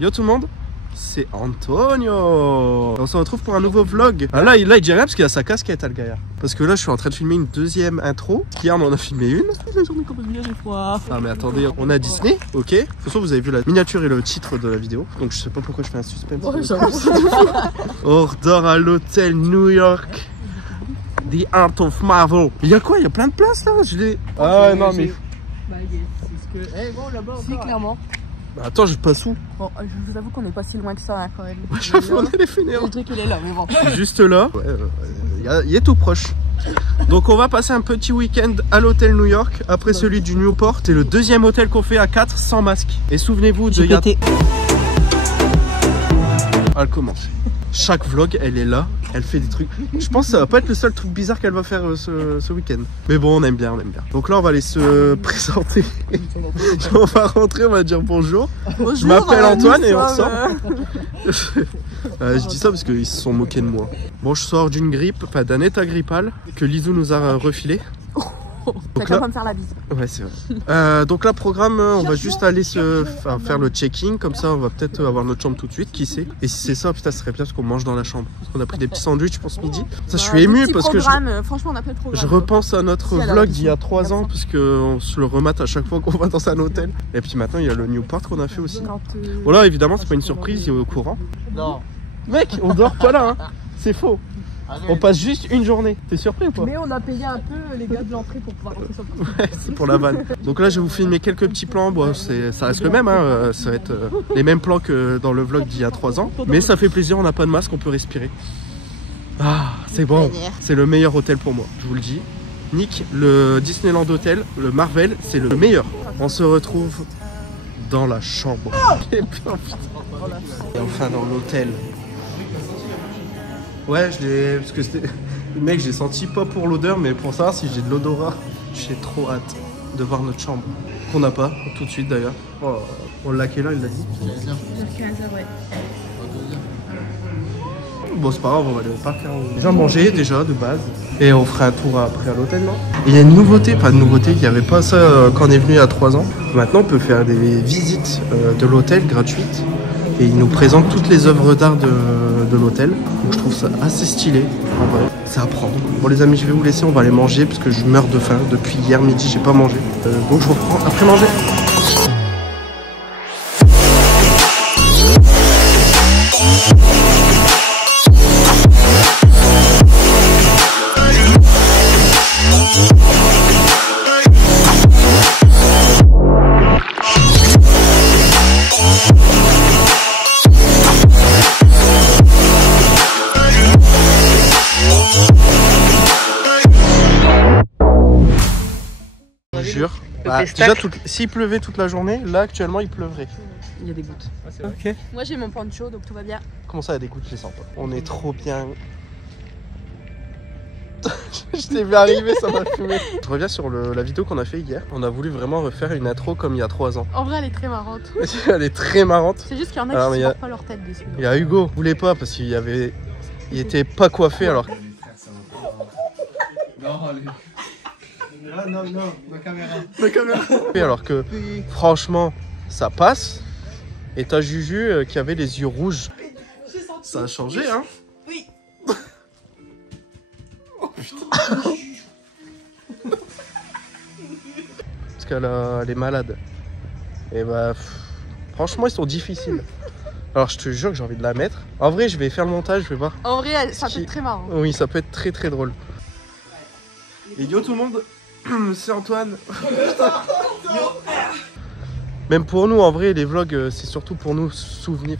Yo tout le monde, c'est Antonio. On se retrouve pour un nouveau vlog. Ah là il dit rien parce qu'il a sa casquette, le gaillard. Parce que là je suis en train de filmer une deuxième intro. Hier on en a filmé une. La journée commence bien des fois. Ah mais attendez, on a Disney, ok. De toute façon vous avez vu la miniature et le titre de la vidéo. Donc je sais pas pourquoi je fais un suspense. On redort à l'hôtel New York. The Art of Marvel. Il y a quoi? Il y a plein de places là. Je l'ai. Ah non mais. Bah c'est ce que. Eh bon là-bas. Si clairement. Bah, attends, je passe où? Bon, je vous avoue qu'on n'est pas si loin que ça hein, quand même. J'avoue, on est les fainéants. Le truc il est là, mais bon. Juste là. Ouais, il est tout proche. Donc on va passer un petit week-end à l'hôtel New York. Après celui du Newport. C'est le deuxième hôtel qu'on fait à 4 sans masque. Et souvenez-vous de. Elle commence. Chaque vlog, elle est là, elle fait des trucs. Je pense que ça va pas être le seul truc bizarre qu'elle va faire ce week-end. Mais bon, on aime bien, on aime bien. Donc là, on va aller se présenter. On va rentrer, on va dire bonjour. Bonjour, je m'appelle Antoine et on sort. Je dis ça parce qu'ils se sont moqués de moi. Bon, je sors d'une grippe, enfin d'un état grippal que Lizou nous a refilé. Donc là, en train de faire la bise. Ouais, c'est vrai. Donc là, programme, on va juste aller faire le check-in. Comme ça, on va peut-être avoir notre chambre tout de suite, qui sait. Et si c'est ça, putain, ce serait bien parce qu'on mange dans la chambre. Parce qu'on a pris des petits sandwichs pour ce midi. Ça, je suis ému parce que franchement, on a fait le programme. Je repense à notre vlog d'il y a 3 ans, parce qu'on se le remate à chaque fois qu'on va dans un hôtel. Et puis maintenant, il y a le Newport qu'on a fait aussi. Voilà, évidemment, c'est pas une surprise, il est au courant. Non. Mec, on dort pas là, hein. C'est faux. On passe juste une journée. T'es surpris ou pas? Mais on a payé un peu les gars de l'entrée pour pouvoir rentrer sur le coup. Ouais, c'est pour la vanne. Donc là, je vais vous filmer quelques petits plans. Bon, ça reste le même, hein. Ça va être les mêmes plans que dans le vlog d'il y a 3 ans. Mais ça fait plaisir, on n'a pas de masque, on peut respirer. Ah, c'est bon. C'est le meilleur hôtel pour moi, je vous le dis. Nick, le Disneyland Hotel, le Marvel, c'est le meilleur. On se retrouve dans la chambre. Et enfin dans l'hôtel. Ouais, je l'ai. Parce que c'était. Mec, j'ai senti pas pour l'odeur, mais pour savoir si j'ai de l'odorat. J'ai trop hâte de voir notre chambre. Qu'on n'a pas, tout de suite d'ailleurs. Oh, on l'a quelle heure, il l'a dit? 15h, ouais. Bon, c'est pas grave, on va aller au parc. Hein. On a déjà mangé, déjà, de base. Et on fera un tour après à l'hôtel, non? Il y a une nouveauté, pas de nouveauté, il n'y avait pas ça quand on est venu il y a 3 ans. Maintenant, on peut faire des visites de l'hôtel gratuites. Et ils nous présentent toutes les œuvres d'art de l'hôtel. Donc je trouve ça assez stylé, en vrai. C'est à prendre. Bon les amis, je vais vous laisser, on va aller manger parce que je meurs de faim. Depuis hier midi, j'ai pas mangé. Donc je vous reprends après manger. Bah, déjà, s'il pleuvait toute la journée, là actuellement il pleuvrait. Il y a des gouttes. Ah, okay. Moi j'ai mon poncho donc tout va bien. Comment ça, il y a des gouttes? Je les sens pas. On est trop bien. Je t'ai vu arriver, ça m'a fumé. Je reviens sur la vidéo qu'on a fait hier. On a voulu vraiment refaire une intro comme il y a 3 ans. En vrai, elle est très marrante. Elle est très marrante. C'est juste qu'il y en a qui ne supportent pas leur tête dessus. Il y a Hugo, il voulait pas parce qu'il était pas coiffé alors. Non, ma caméra. Alors que franchement, ça passe. Et t'as Juju qui avait les yeux rouges. Ça a changé, hein? Oui. Oh putain. Parce qu'elle est malade. Et bah, franchement, ils sont difficiles. Alors je te jure que j'ai envie de la mettre. En vrai, je vais faire le montage, je vais voir. En vrai, ça peut être très marrant. Oui, ça peut être très très drôle. Et yo tout le monde, c'est Antoine. Même pour nous, en vrai, les vlogs, c'est surtout pour nous souvenir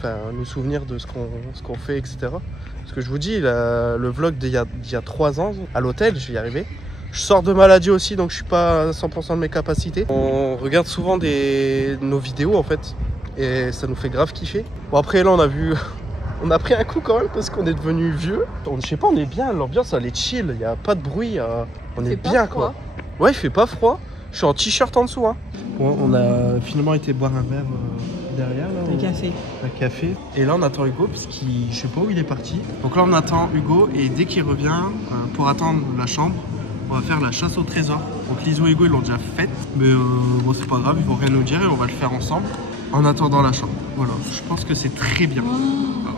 de ce qu'on fait, etc. Parce que je vous dis, le vlog d'il y a 3 ans, à l'hôtel, je vais y arriver. Je sors de maladie aussi, donc je suis pas à 100% de mes capacités. On regarde souvent nos vidéos, en fait, et ça nous fait grave kiffer. Bon, après, là, on a pris un coup quand même, parce qu'on est devenu vieux. Je sais pas, on est bien, l'ambiance, elle est chill, il n'y a pas de bruit, on est bien, quoi. Ouais, il fait pas froid. Je suis en t-shirt en dessous, hein. Bon, on a finalement été boire un verre derrière, là. Un café. Et là, on attend Hugo, parce je sais pas où il est parti. Donc là, on attend Hugo, et dès qu'il revient, pour attendre la chambre, on va faire la chasse au trésor. Donc Lizou et Hugo, ils l'ont déjà faite. Mais bon, c'est pas grave, ils vont rien nous dire et on va le faire ensemble. en attendant la chambre. Voilà, je pense que c'est très bien.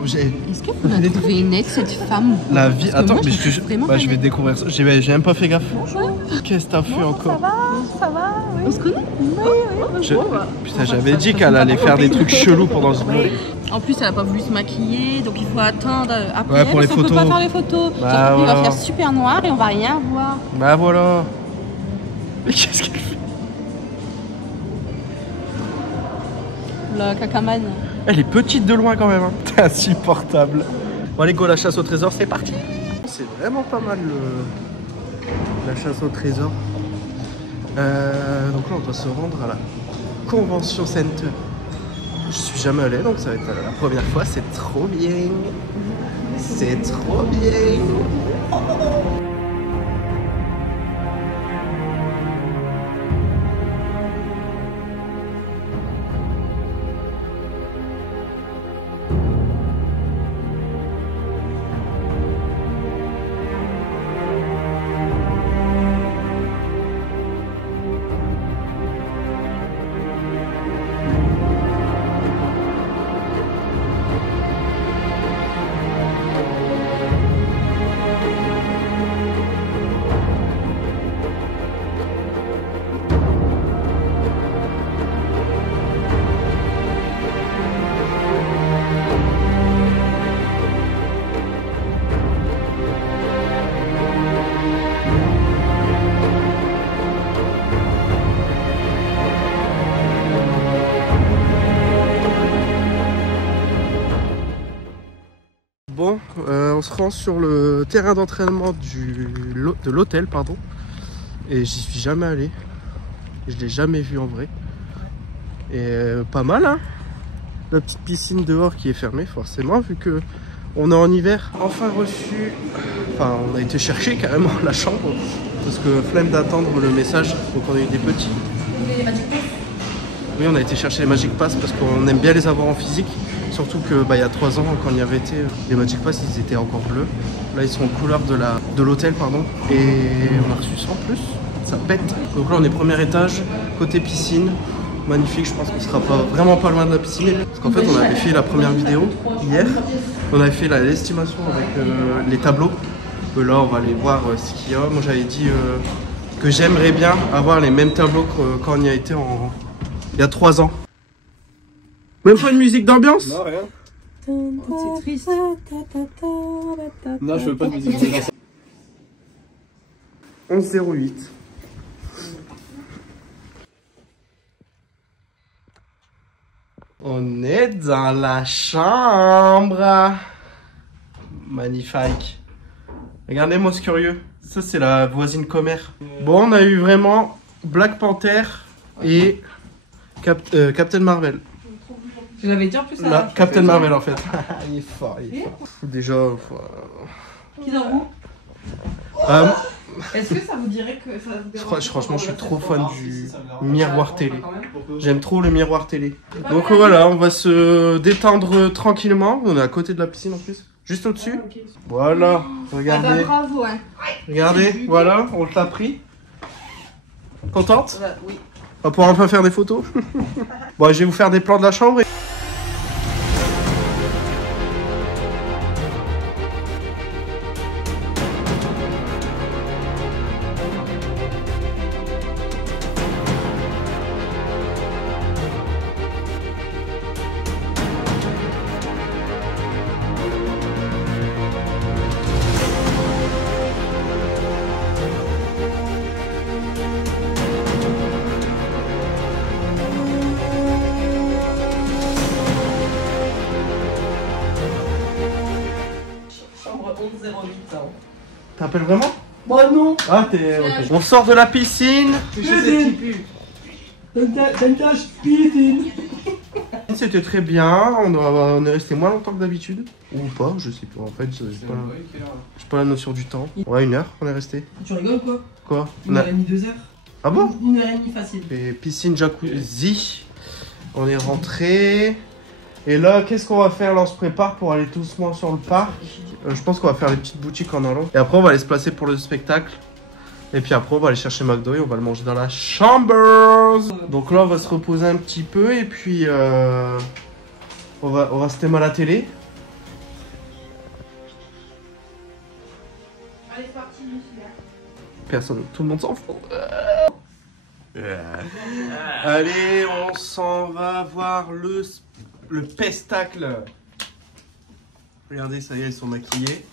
Est-ce qu'on a trouvé une ex, cette femme? La vie. Attends, moi, mais je vais découvrir ça. J'ai même pas fait gaffe. Bonjour. Qu'est-ce que t'as fait encore? Ça va, oui. On se connaît? Oui. Putain, j'avais dit qu'elle allait faire des trucs chelous pendant ce vlog. En plus, elle a pas voulu se maquiller, donc il faut attendre après. Ouais, pour les photos. On peut pas faire les photos. Bah, Il va faire super noir et on va rien voir. Bah voilà. Mais qu'est-ce qu'elle fait? La cacamane. Elle est petite de loin quand même. Hein. T'es insupportable. Bon allez go, la chasse au trésor, c'est parti. C'est vraiment pas mal la chasse au trésor. Donc là, on doit se rendre à la Convention Center. Je suis jamais allé, donc ça va être la première fois. C'est trop bien. C'est trop bien. Bon, on se rend sur le terrain d'entraînement de l'hôtel, pardon. Et j'y suis jamais allé. Je l'ai jamais vu en vrai. Et pas mal, hein. La petite piscine dehors qui est fermée, forcément, vu que on est en hiver. Enfin reçu, enfin on a été chercher carrément la chambre. Parce que flemme d'attendre le message, donc on a eu des petits. Oui, on a été chercher les Magic Pass parce qu'on aime bien les avoir en physique. Surtout que il y a 3 ans, quand on y avait été, les Magic Pass ils étaient encore bleus. Là ils sont en couleur de l'hôtel, pardon. Et on a reçu ça en plus, ça pète. Donc là on est premier étage, côté piscine. Magnifique, je pense qu'on sera vraiment pas loin de la piscine. Parce qu'en fait on avait fait la première vidéo hier. On avait fait l'estimation avec les tableaux. Là on va aller voir ce qu'il y a. Moi j'avais dit que j'aimerais bien avoir les mêmes tableaux que quand on y a été il y a 3 ans. Même pas une musique d'ambiance? Non, rien. Oh, c'est triste. Non, je veux pas de musique d'ambiance. 11:08. On est dans la chambre. Magnifique. Regardez-moi ce curieux. Ça, c'est la voisine commère. Bon, on a eu vraiment Black Panther et Captain Marvel. Je l'avais dit en plus. Là, Captain Marvel en fait. Il est fort, il est fort. Déjà. Qui dans vous Est-ce que ça vous dirait que ça vous dérange? Franchement, je suis trop fan du miroir télé. J'aime trop le miroir télé. Donc voilà, on va se détendre tranquillement. On est à côté de la piscine en plus. Juste au-dessus. Voilà, regardez. Bravo, hein. Regardez, voilà, on l'a pris. Contente? Oui. On va pouvoir enfin faire des photos. Bon, je vais vous faire des plans de la chambre. Chambre 1108. T'appelles vraiment? Bon, non. Ah, t'es. Okay. On sort de la piscine. C'était très bien. On est resté moins longtemps que d'habitude. Ou pas, je sais pas. En fait, j'ai pas la notion du temps. Ouais, 1 heure, on est resté. Tu rigoles quoi? Quoi? 1h30, 2 heures. Ah bon? 1h30 facile. Et piscine, jacuzzi. On est rentré. Et là, qu'est-ce qu'on va faire? Là, on se prépare pour aller doucement sur le parc. Je pense qu'on va faire les petites boutiques en allant. Et après, on va aller se placer pour le spectacle. Et puis après, on va aller chercher McDo et on va le manger dans la chambre. Donc là, on va se reposer un petit peu et puis on va se témer à la télé. Allez, c'est parti, Personne, tout le monde s'en fout. Allez, on s'en va voir le pestacle. Regardez, ça y est, ils sont maquillés.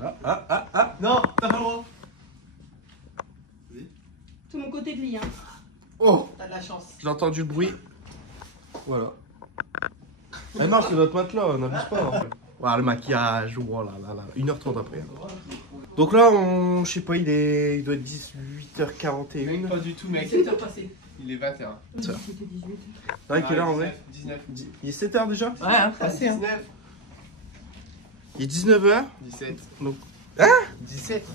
Non, t'as pas le droit. Tout mon côté gris, hein. Oh, T'as de la chance. j'ai entendu le bruit. Voilà. Ah non, c'est notre matelas, n'abuse pas. Hein. Voilà, le maquillage, oh là là là, 1h30 après. Donc là, je sais pas, il doit être 18h41. Pas du tout, mec. 7h passé. Il est 21. C'était 18. Ouais, quelle heure en vrai? 19. Il est 7h déjà? Ouais, hein, passé, hein. 19. Il est 19h? 17. Donc... 17.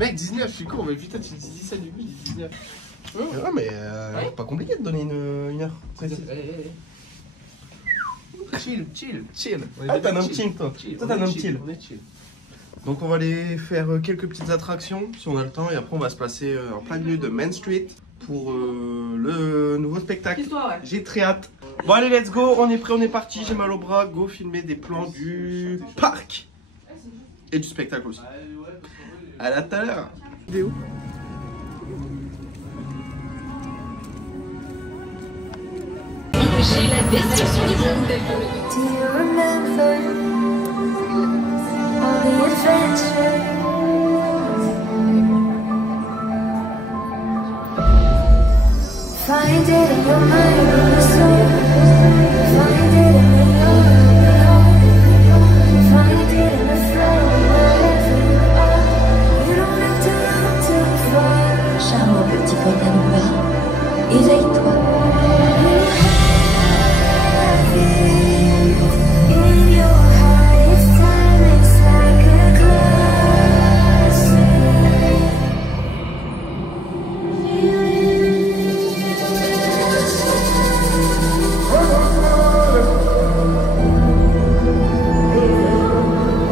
Mec, 19, je suis con, mais putain, tu dis 17 du coup, je dis 19. Ouais, mais c'est pas compliqué de donner une heure précise. Chill. Ah, t'es un homme chill, toi. Toi, t'es un homme chill. On est chill. Donc, on va aller faire quelques petites attractions, si on a le temps, et après, on va se placer en plein milieu de Main Street pour le nouveau spectacle. Histoire, ouais. J'ai très hâte. Bon, allez, let's go, on est prêt, on est parti. J'ai mal au bras, go filmer des plans du parc et du spectacle aussi. À la tout à l'heure. Vidéo. J'ai la destruction du monde. Do you remember all the adventures? Find it in your mind or your soul. Find it in the love. Find it in the flow wherever you are. You don't have to run too far. Charmant petit Potalouba, éveille-toi.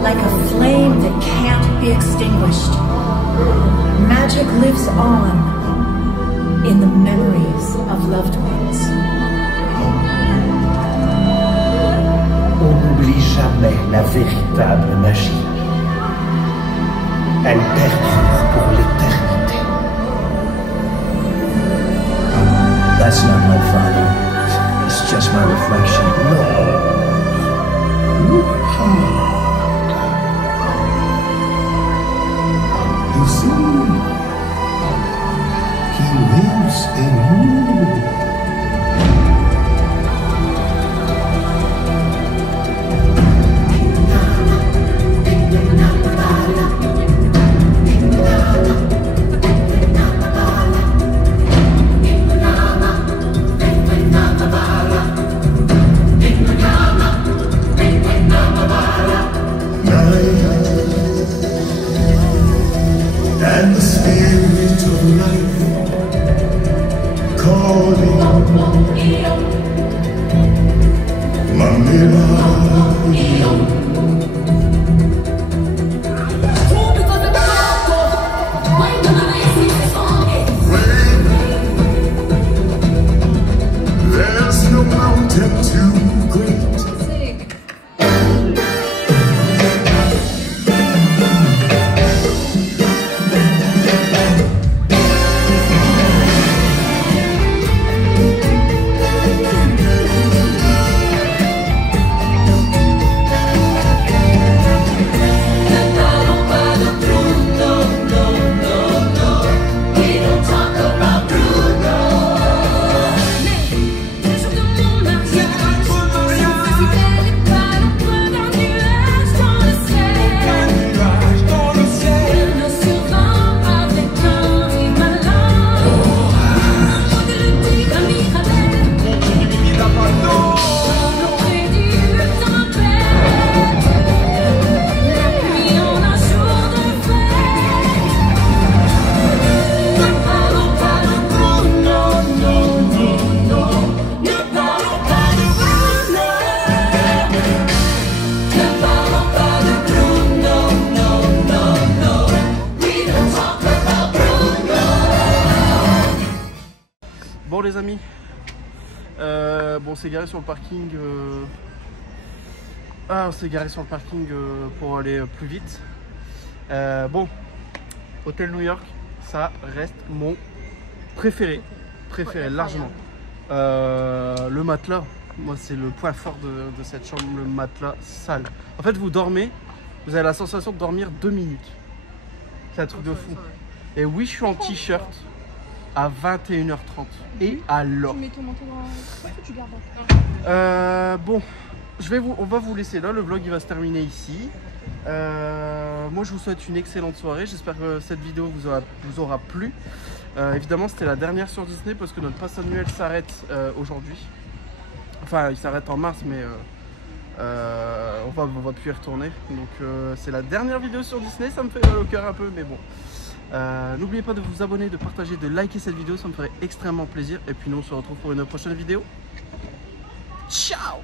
Like a flame that can't be extinguished. Magic lives on in the memories of loved ones. On n'oublie jamais la véritable magie. Elle perdure pour l'éternité. That's not my father. It's just my reflection. No. You see, he lives in you. And the spirit of life calling there's no mountain too great. Mais le jour de mon mariage, les amis. Bon, on s'est garé sur le parking. On s'est garé sur le parking pour aller plus vite. Bon, Hôtel New York, ça reste mon préféré largement. Le matelas, moi c'est le point fort de cette chambre, le matelas sale. En fait, vous dormez, vous avez la sensation de dormir 2 minutes. C'est un truc de fou. Et oui, je suis en t-shirt à 21h30. Et alors? Tu mets ton manteau dans... Ouais, tu gardes. Bon, on va vous laisser là. Le vlog il va se terminer ici. Moi, je vous souhaite une excellente soirée. J'espère que cette vidéo vous aura plu. Évidemment, c'était la dernière sur Disney parce que notre pass annuel s'arrête aujourd'hui. Enfin, il s'arrête en mars, mais on va plus y retourner. Donc, c'est la dernière vidéo sur Disney. Ça me fait mal au cœur un peu, mais bon. N'oubliez pas de vous abonner, de partager, de liker cette vidéo. Ça me ferait extrêmement plaisir. Et puis, nous, on se retrouve pour une prochaine vidéo. Ciao!